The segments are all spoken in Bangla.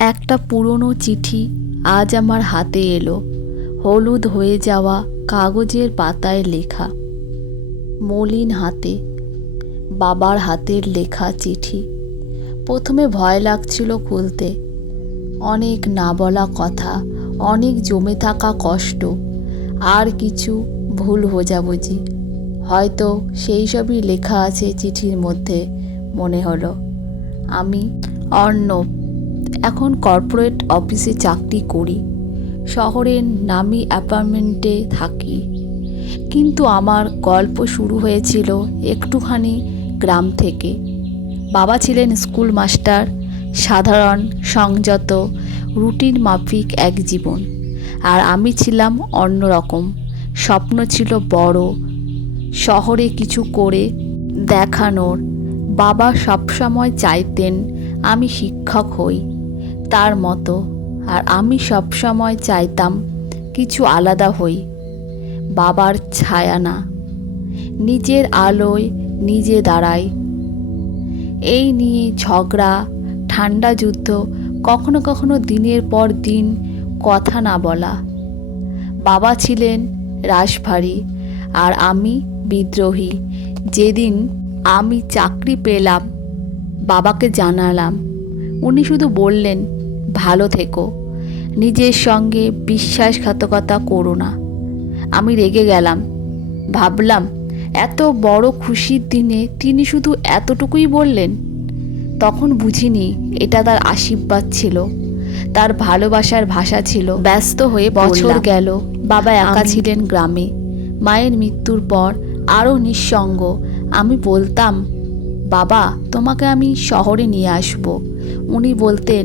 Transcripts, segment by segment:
একটা পুরনো চিঠি আজ আমার হাতে এলো। হলুদ হয়ে যাওয়া কাগজের পাতায় লেখা, মলিন হাতে, বাবার হাতের লেখা চিঠি। প্রথমে ভয় লাগছিল খুলতে। অনেক না বলা কথা, অনেক জমে থাকা কষ্ট, আর কিছু ভুল বোঝাবুঝি। হয়তো সেই সবই লেখা আছে চিঠির মধ্যে। মনে হলো আমি অর্ণব, এখন কর্পোরেট অফিসে চাকরি করি, শহরের নামি অ্যাপার্টমেন্টে থাকি। কিন্তু আমার গল্প শুরু হয়েছিল একটুখানি গ্রাম থেকে। বাবা ছিলেন স্কুল মাস্টার, সাধারণ, সংযত, রুটিন মাফিক এক জীবন। আর আমি ছিলাম অন্যরকম। স্বপ্ন ছিল বড়, শহরে কিছু করে দেখানোর। বাবা সবসময় চাইতেন আমি শিক্ষক হই তার মতো, আর আমি সবসময় চাইতাম কিছু আলাদা হই, বাবার ছায়া না, নিজের আলোয় নিজে দাঁড়াই। এই নিয়ে ঝগড়া, ঠান্ডা যুদ্ধ, কখনো কখনো দিনের পর দিন কথা না বলা। বাবা ছিলেন রাশভারী আর আমি বিদ্রোহী। যেদিন আমি চাকরি পেলাম, বাবাকে জানালাম। উনি শুধু বললেন, ভালো থেকো, নিজের সঙ্গে বিশ্বাসঘাতকতা করো না। আমি রেগে গেলাম। ভাবলাম, এত বড় খুশির দিনে তিনি শুধু এতটুকুই বললেন। তখন বুঝিনি এটা তার আশীর্বাদ ছিল, তার ভালোবাসার ভাষা ছিল। ব্যস্ত হয়ে বছর গেল। বাবা একা ছিলেন গ্রামে। মায়ের মৃত্যুর পর আরও নিঃসঙ্গ। আমি বলতাম, বাবা, তোমাকে আমি শহরে নিয়ে আসব। উনি বলতেন,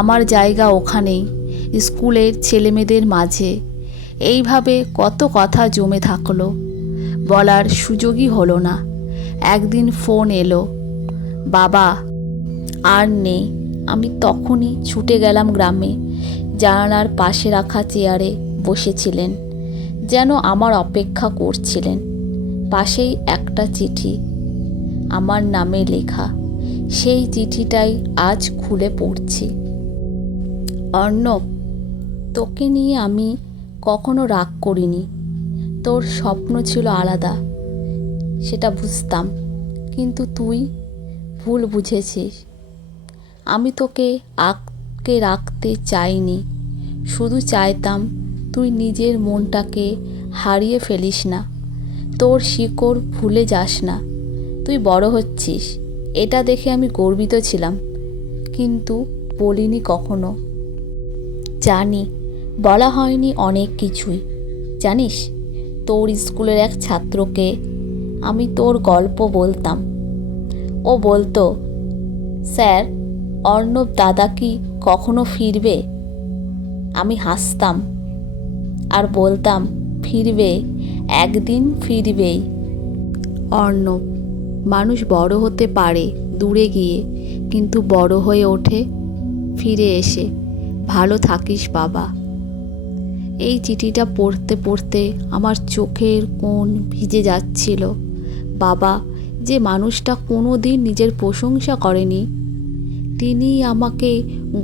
আমার জায়গা ওখানেই, স্কুলের ছেলেমেয়েদের মাঝে। এইভাবে কত কথা জমে থাকলো, বলার সুযোগই হলো না। একদিন ফোন এলো, বাবা আর নেই। আমি তখনই ছুটে গেলাম গ্রামে। জানালার পাশে রাখা চেয়ারে বসেছিলেন, যেন আমার অপেক্ষা করছিলেন। পাশেই একটা চিঠি, আমার নামে লেখা। সেই চিঠিটাই আজ খুলে পড়ছি। অর্ণব, তোকে নিয়ে আমি কখনো রাগ করিনি। তোর স্বপ্ন ছিল আলাদা, সেটা বুঝতাম, কিন্তু তুই ভুল বুঝেছিস। আমি তোকে আটকে রাখতে চাইনি, শুধু চাইতাম তুই নিজের মনটাকে হারিয়ে ফেলিস না, তোর শিকড় ভুলে যাস না। তুই বড় হচ্ছিস, এটা দেখে আমি গর্বিত ছিলাম, কিন্তু বলিনি কখনো। জানি বলা হয়নি অনেক কিছুই। জানিস, তোর স্কুলের এক ছাত্রকে আমি তোর গল্প বলতাম। ও বলতো, স্যার, অর্ণব দাদা কি কখনো ফিরবে? আমি হাসতাম আর বলতাম, ফিরবে, একদিন ফিরবেই। অর্ণব, মানুষ বড় হতে পারে দূরে গিয়ে, কিন্তু বড় হয়ে ওঠে ফিরে এসে। ভালো থাকিস বাবা। এই চিঠিটা পড়তে পড়তে আমার চোখের কোণ ভিজে যাচ্ছিল। বাবা, যে মানুষটা কোনো দিন নিজের প্রশংসা করেনি, তিনি আমাকে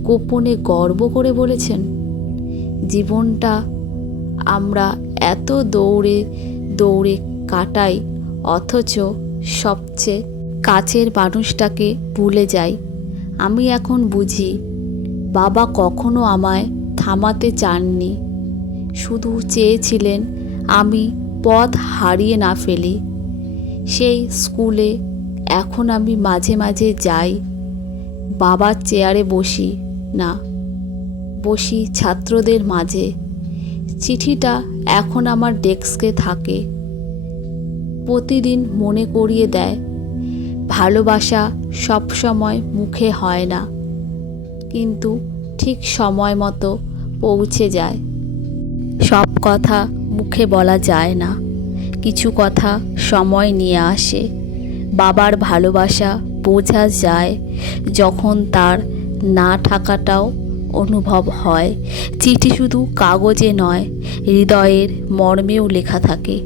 গোপনে গর্ব করে বলেছেন, জীবনটা আমরা এত দৌড়ে দৌড়ে কাটাই, অথচ সবচেয়ে কাছের মানুষটাকে ভুলে যাই। আমি এখন বুঝি, বাবা কখনো আমায় থামাতে চাননি, শুধু চেয়েছিলেন আমি পথ হারিয়ে না ফেলি। সেই স্কুলে এখন আমি মাঝে মাঝে যাই, বাবার চেয়ারে বসি না, বসি ছাত্রদের মাঝে। চিঠিটা এখন আমার ডেস্কে থাকে, প্রতিদিন মনে করিয়ে দেয়, ভালোবাসা সবসময় মুখে হয় না, কিন্তু ঠিক সময় মতো পৌঁছে যায়। সব কথা মুখে বলা যায় না, কিছু কথা সময় নিয়ে আসে। বাবার ভালোবাসা বোঝা যায় যখন তার না থাকাটাও অনুভব হয়। চিঠি শুধু কাগজে নয়, হৃদয়ের মর্মেও লেখা থাকে।